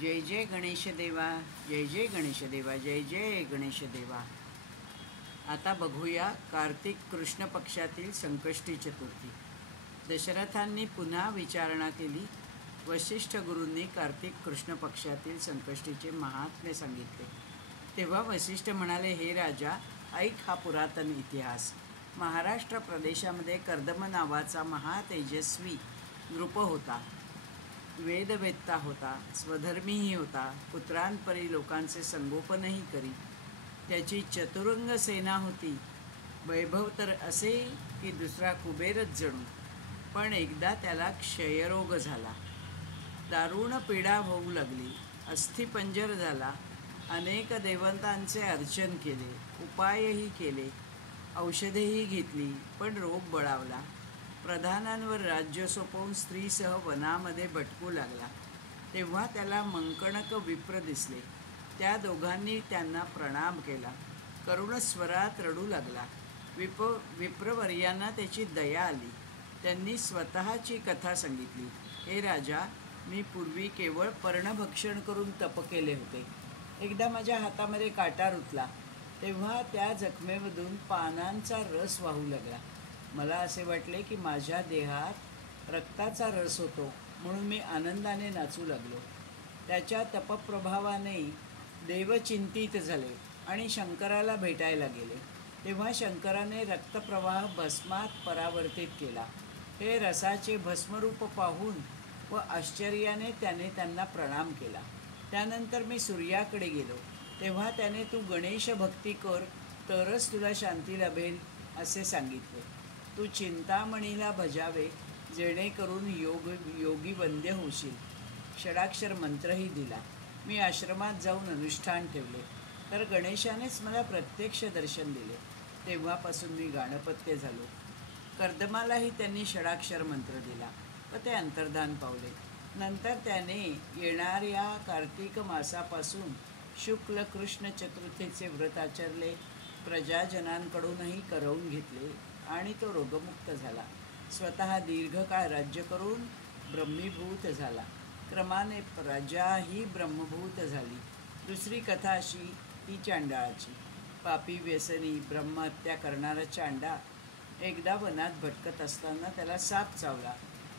जय जय गणेश देवा, जय जय गणेश देवा, जय जय गणेश देवा. आता बघूया कार्तिक कृष्ण पक्षातील संकष्टी चतुर्थी. दशरथांनी पुन्हा विचारणा केली. वशिष्ठ गुरूंनी कार्तिक कृष्ण पक्षातील संकष्टीचे महात्म्य सांगितले. तेव्हा वशिष्ठ म्हणाले, हे राजा, ऐक हा पुरातन इतिहास. महाराष्ट्र प्रदेशामध्ये कर्दम नावाचा महातेजस्वी नृप होता. वेदवेत्ता होता, स्वधर्मीही होता, पुत्रांपरी लोकांचे संगोपनही करी. त्याची चतुरंग सेना होती. वैभव तर असे की दुसरा कुबेरच जणू. पण एकदा त्याला क्षयरोग झाला. दारुण पीडा होऊ लागली. अस्थिपंजर झाला. अनेक देवतांचे अर्चन केले, उपायही केले, औषधेही घेतली, पण रोग बळावला. प्रधानांवर राज्य सोपवून स्त्रीसह वनामध्ये भटकू लागला. तेव्हा त्याला मंकणक विप्र दिसले. त्या दोघांनी त्यांना प्रणाम केला. करुण स्वरात रडू लागला. विप्रवर्यांना त्याची दया आली. त्यांनी स्वतःची कथा सांगितली. हे राजा, मी पूर्वी केवळ पर्णभक्षण करून तप केले होते. एकदा माझ्या हातामध्ये काटा रुतला. तेव्हा त्या जखमेमधून पानांचा रस वाहू लागला. मला असे वाटले की माझ्या देहात रक्ताचा रस होतो, म्हणून मी आनंदाने नाचू लागलो. त्याच्या तपप्रभावाने देव चिंतित झाले आणि शंकराला भेटायला गेले. तेव्हा शंकराने रक्तप्रवाह भस्मात परावर्तित केला. हे रसाचे भस्मरूप पाहून व आश्चर्याने त्याने त्यांना प्रणाम केला. त्यानंतर मी सूर्याकडे गेलो. तेव्हा त्याने तू गणेश भक्ती कर, तरच तुला शांती लाभेल असे सांगितले. तू चिंतामणीला भजावे, जेणेकरून योगी वंद्य होशील. षडाक्षर मंत्रही दिला. मी आश्रमात जाऊन अनुष्ठान ठेवले, तर गणेशानेच मला प्रत्यक्ष दर्शन दिले. तेव्हापासून मी गाणपत्य झालो. कर्दमालाही त्यांनी षडाक्षर मंत्र दिला व ते अंतर्धान पावले. नंतर त्याने येणाऱ्या कार्तिक मासापासून शुक्ल कृष्ण चतुर्थीचे व्रत आचरले. प्रजाजनांकडूनही करवून घेतले आणि तो रोगमुक्त झाला. स्वतः दीर्घकाळ राज्य करून ब्रह्मीभूत झाला. क्रमाने प्रजाही ब्रह्मभूत झाली. दुसरी कथा अशी ती चांडाळाची. पापी व्यसनी ब्रह्महत्या करणारा चांडा एकदा वनात भटकत असताना त्याला साप चावला.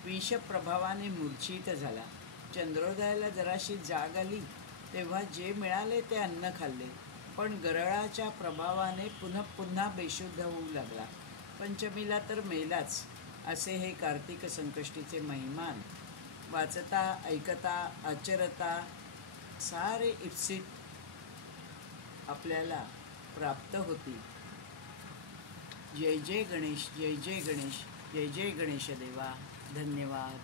विषप्रभावाने मूर्छित झाला. चंद्रोदयाला जराशी जाग आली. तेव्हा जे मिळाले ते अन्न खाल्ले, पण गरळाच्या प्रभावाने पुन्हा बेशुद्ध होऊ लागला. पंचमीला तर मेलाच. असे हे कार्तिक संकष्टीचे महिमान वाचता, ऐकता, आचरता सारे इप्सित आपल्याला प्राप्त होतील. जय जय गणेश, जय जय गणेश, जय जय गणेश देवा. धन्यवाद.